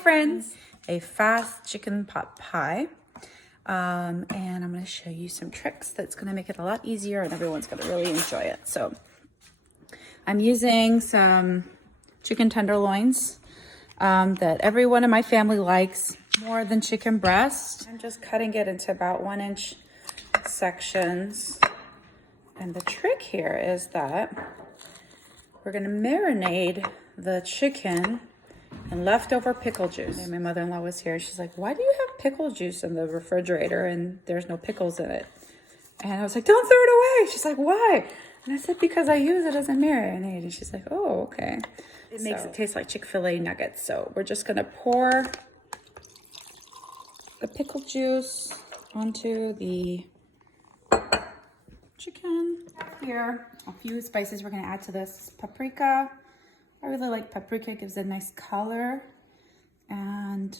friends, a fast chicken pot pie. And I'm going to show you some tricks that's going to make it a lot easier and everyone's going to really enjoy it. So I'm using some chicken tenderloins that everyone in my family likes more than chicken breast. I'm just cutting it into about 1-inch sections. And the trick here is that we're going to marinate the chicken and leftover pickle juice. And my mother-in-law was here. She's like, why do you have pickle juice in the refrigerator and there's no pickles in it? And I was like, don't throw it away. She's like, why? And I said, because I use it as a marinade. And she's like, oh, okay. It makes it taste like Chick-fil-A nuggets. So we're just gonna pour the pickle juice onto the chicken. Here, a few spices we're gonna add to this. Paprika. I really like paprika, it gives a nice color and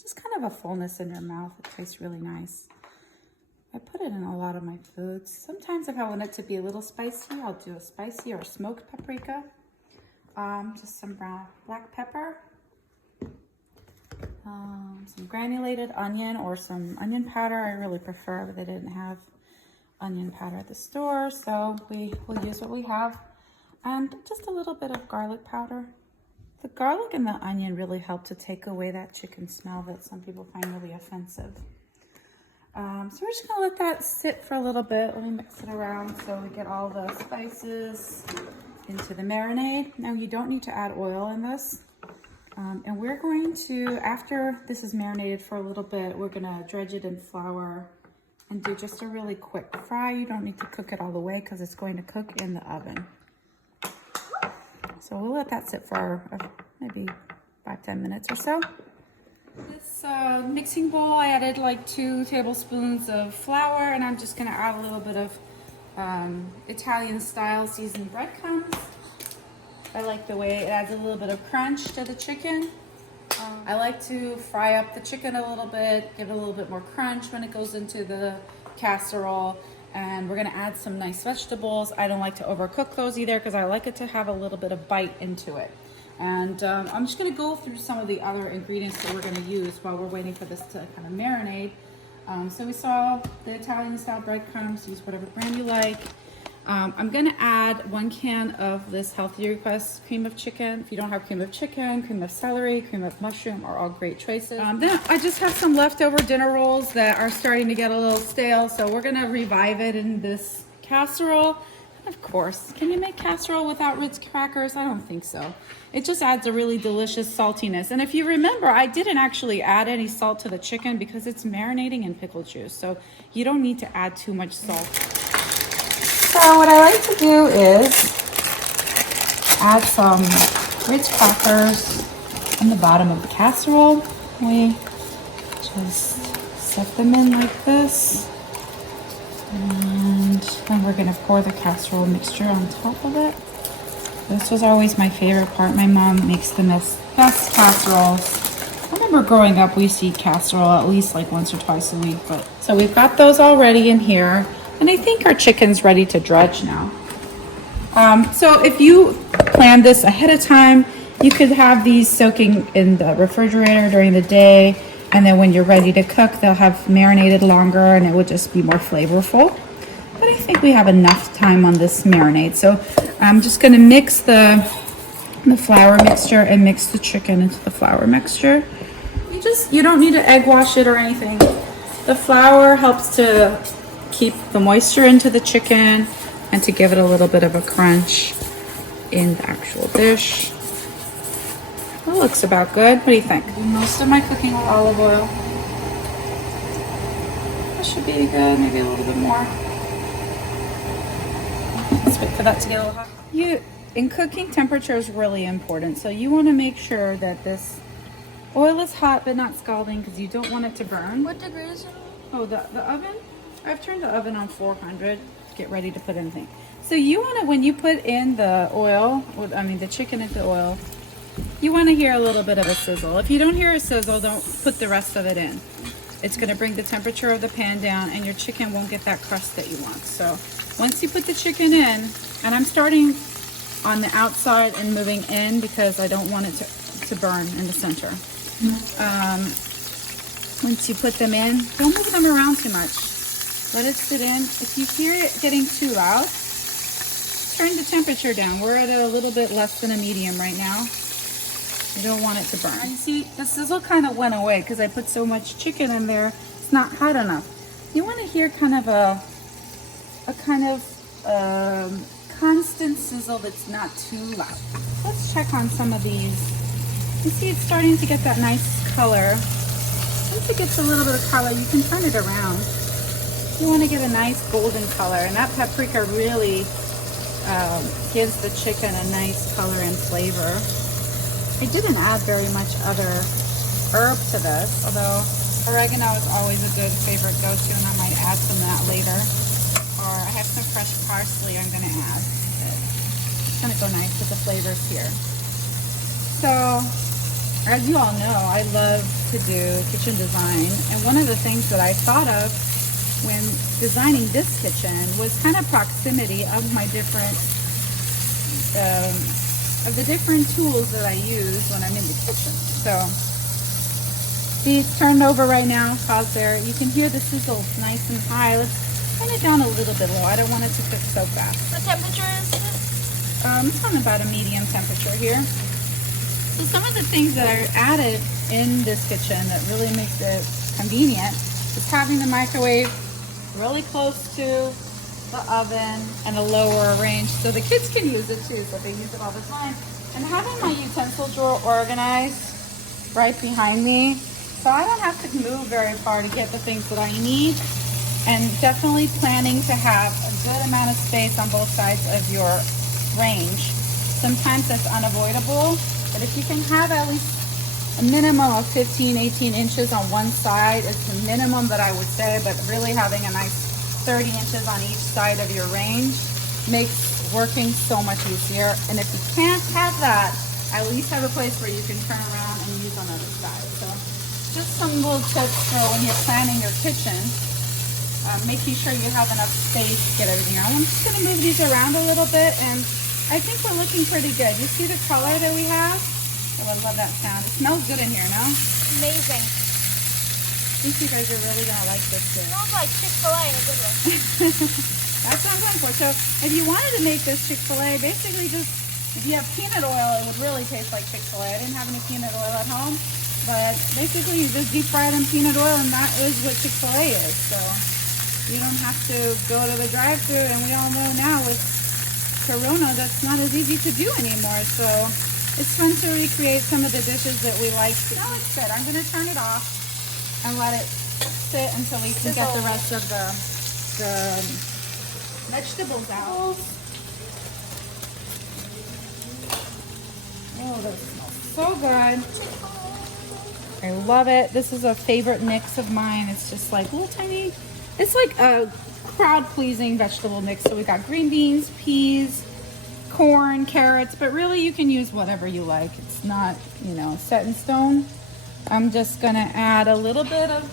just kind of a fullness in your mouth. It tastes really nice. I put it in a lot of my foods. Sometimes if I want it to be a little spicy, I'll do a spicy or smoked paprika. Just some black pepper, some granulated onion or some onion powder. I really prefer, but they didn't have onion powder at the store, so we will use what we have. And just a little bit of garlic powder. The garlic and the onion really help to take away that chicken smell that some people find really offensive. So we're just gonna let that sit for a little bit. Let me mix it around so we get all the spices into the marinade. Now you don't need to add oil in this. And we're going to, after this is marinated for a little bit, we're gonna dredge it in flour and do just a really quick fry. You don't need to cook it all the way because it's going to cook in the oven. So we'll let that sit for maybe 5-10 minutes or so. This mixing bowl, I added like 2 tablespoons of flour, and I'm just gonna add a little bit of Italian style seasoned breadcrumbs. I like the way it adds a little bit of crunch to the chicken. I like to fry up the chicken a little bit, give it a little bit more crunch when it goes into the casserole. And we're gonna add some nice vegetables. I don't like to overcook those either because I like it to have a little bit of bite into it. And I'm just gonna go through some of the other ingredients that we're gonna use while we're waiting for this to kind of marinate. So we saw the Italian style breadcrumbs, use whatever brand you like. I'm gonna add 1 can of this Healthy Request cream of chicken. If you don't have cream of chicken, cream of celery, cream of mushroom are all great choices. Then I just have some leftover dinner rolls that are starting to get a little stale, so we're gonna revive it in this casserole. And of course, can you make casserole without Ritz crackers? I don't think so. It just adds a really delicious saltiness. And if you remember, I didn't actually add any salt to the chicken because it's marinating in pickle juice, so you don't need to add too much salt. So what I like to do is add some Ritz crackers on the bottom of the casserole. We just set them in like this. And then we're gonna pour the casserole mixture on top of it. This was always my favorite part. My mom makes the best casseroles. I remember growing up, we used to eat casserole at least like once or twice a week. So we've got those already in here. And I think our chicken's ready to dredge now. So if you plan this ahead of time, you could have these soaking in the refrigerator during the day. And then when you're ready to cook, they'll have marinated longer and it would just be more flavorful. But I think we have enough time on this marinade. So I'm just gonna mix the flour mixture and mix the chicken into the flour mixture. You don't need to egg wash it or anything. The flour helps to keep the moisture into the chicken and to give it a little bit of a crunch in the actual dish. That looks about good. What do you think? I do most of my cooking with olive oil. That should be good, maybe a little bit more. Let's wait for that to get a little hot. In cooking, temperature is really important. So you want to make sure that this oil is hot but not scalding because you don't want it to burn. What degree is it? Oh, the oven? I've turned the oven on 400 to get ready to put anything. So you want to, when you put in the oil, the chicken into the oil, you want to hear a little bit of a sizzle. If you don't hear a sizzle, don't put the rest of it in. It's going to bring the temperature of the pan down and your chicken won't get that crust that you want. So once you put the chicken in, and I'm starting on the outside and moving in because I don't want it to to burn in the center. Once you put them in, don't move them around too much. Let it sit in. If you hear it getting too loud, turn the temperature down. We're at a little bit less than a medium right now. You don't want it to burn. You see, the sizzle kind of went away because I put so much chicken in there. It's not hot enough. You want to hear kind of a constant sizzle that's not too loud. Let's check on some of these. You see it's starting to get that nice color. Once it gets a little bit of color, you can turn it around. You want to get a nice golden color, and that paprika really gives the chicken a nice color and flavor. I didn't add very much other herb to this, although oregano is always a good favorite go-to, and I might add some of that later. Or I have some fresh parsley I'm going to add. It's going to go nice with the flavors here. So, as you all know, I love to do kitchen design, and one of the things that I thought of when designing this kitchen was kind of proximity of my different, of the different tools that I use when I'm in the kitchen. So, see, it's turned over right now. Pause there. You can hear the sizzle nice and high. Let's turn it down a little bit low. I don't want it to cook so fast. What temperature is it? It's on about a medium temperature here. So some of the things that are added in this kitchen that really makes it convenient is having the microwave really close to the oven and a lower range so the kids can use it too, so they use it all the time. And having my utensil drawer organized right behind me, so I don't have to move very far to get the things that I need. And definitely planning to have a good amount of space on both sides of your range. Sometimes that's unavoidable, but if you can have at least a minimum of 15, 18 inches on one side is the minimum that I would say, but really having a nice 30 inches on each side of your range makes working so much easier. And if you can't have that, at least have a place where you can turn around and use on the other side. So just some little tips for when you're planning your kitchen. Making sure you have enough space to get everything around. I'm just going to move these around a little bit, and I think we're looking pretty good. You see the color that we have? Oh, I love that sound. It smells good in here, no? Amazing. I think you guys are really going to like this too. It smells like Chick-fil-A in a good way. That's what I'm going for. So if you wanted to make this Chick-fil-A, basically just, if you have peanut oil, it would really taste like Chick-fil-A. I didn't have any peanut oil at home, but basically you just deep fry it in peanut oil, and that is what Chick-fil-A is. So you don't have to go to the drive-thru, and we all know now with Corona that's not as easy to do anymore. So it's fun to recreate some of the dishes that we like to. Now it's good. I'm going to turn it off and let it sit until we can get the rest of the vegetables out. Oh, that smells so good. I love it. This is a favorite mix of mine. It's just like little tiny, it's like a crowd-pleasing vegetable mix. So we got green beans, peas, corn, carrots, but really you can use whatever you like. It's not, you know, set in stone. I'm just gonna add a little bit of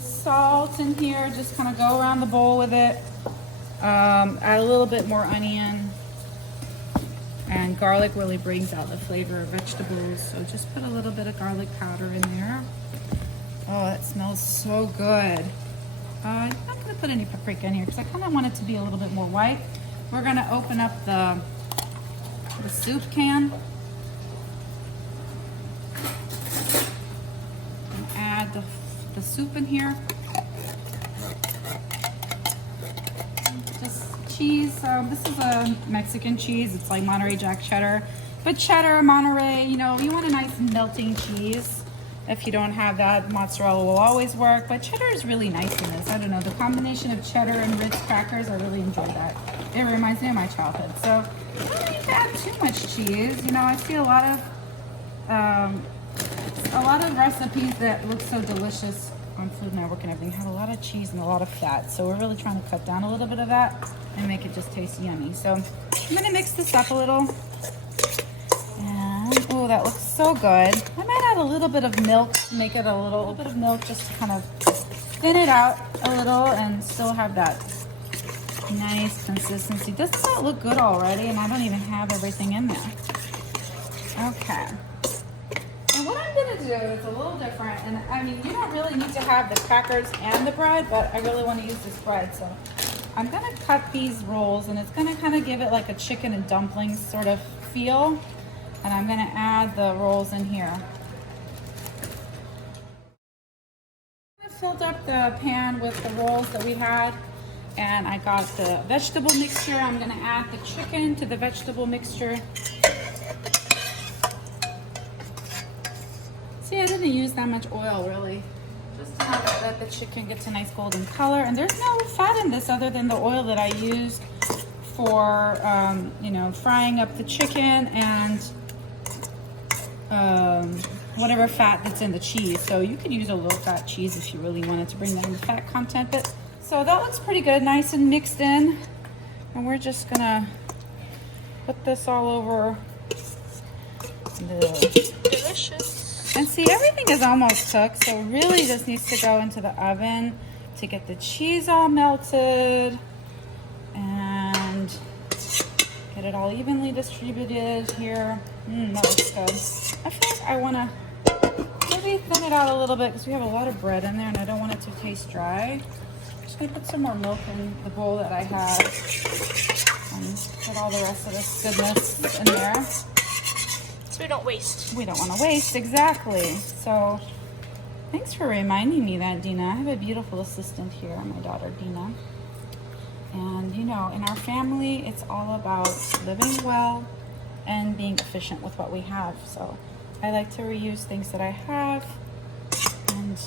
salt in here, just kind of go around the bowl with it. Add a little bit more onion, and garlic really brings out the flavor of vegetables, so just put a little bit of garlic powder in there. Oh, that smells so good. I'm not going to put any paprika in here because I kind of want it to be a little bit more white. We're going to open up the soup can and add the soup in here. Just cheese. This is a Mexican cheese. It's like Monterey Jack cheddar. But cheddar, Monterey, you know, you want a nice melting cheese. If you don't have that, mozzarella will always work, but cheddar is really nice in this. I don't know, the combination of cheddar and Ritz crackers, I really enjoy that. It reminds me of my childhood. So I don't need to add too much cheese. You know, I see a lot of recipes that look so delicious on Food Network and everything have a lot of cheese and a lot of fat. So we're really trying to cut down a little bit of that and make it just taste yummy. So I'm gonna mix this up a little. Oh, that looks so good. I might add a little bit of milk, make it a little bit of milk just to kind of thin it out a little and still have that nice consistency. Doesn't that look good already? And I don't even have everything in there. Okay. And what I'm gonna do is a little different, and I mean, you don't really need to have the crackers and the bread, but I really want to use this bread, so I'm gonna cut these rolls, and it's gonna kind of give it like a chicken and dumplings sort of feel, and I'm gonna add the rolls in here. I filled up the pan with the rolls that we had, and I got the vegetable mixture. I'm gonna add the chicken to the vegetable mixture. See, I didn't use that much oil really, just enough that the chicken gets a nice golden color. And there's no fat in this other than the oil that I used for, you know, frying up the chicken and whatever fat that's in the cheese. So you could use a low fat cheese if you really wanted to bring down the fat content. But so that looks pretty good, nice and mixed in. And we're just gonna put this all over the Delicious. And see, everything is almost cooked, so it really just needs to go into the oven to get the cheese all melted and get it all evenly distributed here. That looks good. I feel like I want to maybe thin it out a little bit because we have a lot of bread in there and I don't want it to taste dry. I'm just going to put some more milk in the bowl that I have and put all the rest of this goodness in there. We don't waste. We don't want to waste, exactly. So thanks for reminding me that, Dina. I have a beautiful assistant here, my daughter Dina. And you know, in our family, it's all about living well and being efficient with what we have. So I like to reuse things that I have and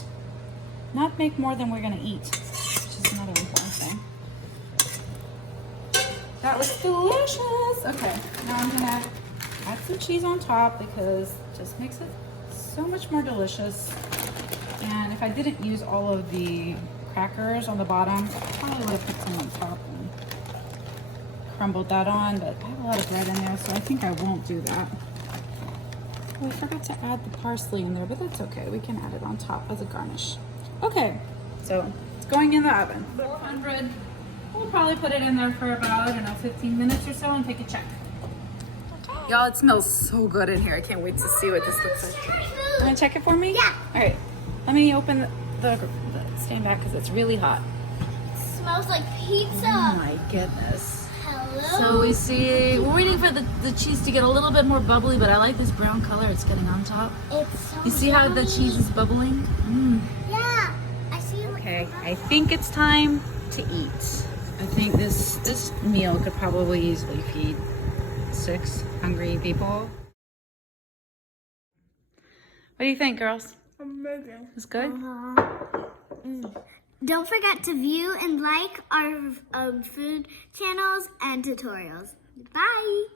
not make more than we're going to eat, which is another important thing. That was delicious. Okay, now I'm going to add some cheese on top because it just makes it so much more delicious. And if I didn't use all of the crackers on the bottom, I probably would have put some on top and crumbled that on, but I have a lot of bread in there, so I think I won't do that. Oh, I forgot to add the parsley in there, but that's okay. We can add it on top as a garnish. Okay, so it's going in the oven. 400. We'll probably put it in there for about, I don't know, 15 minutes or so and take a check. Y'all, it smells so good in here. I can't wait to see what this looks like. You want to check it for me? Yeah. All right. Let me open the stand back because it's really hot. It smells like pizza. Oh my goodness. Hello. So we see, we're waiting for the cheese to get a little bit more bubbly, but I like this brown color it's getting on top. It's so You see how the cheese is bubbling? Yeah. I see. Okay, I think it's time to eat. I think this meal could probably easily feed 6 hungry people. What do you think, girls? Amazing. It's good? Don't forget to view and like our food channels and tutorials. Bye.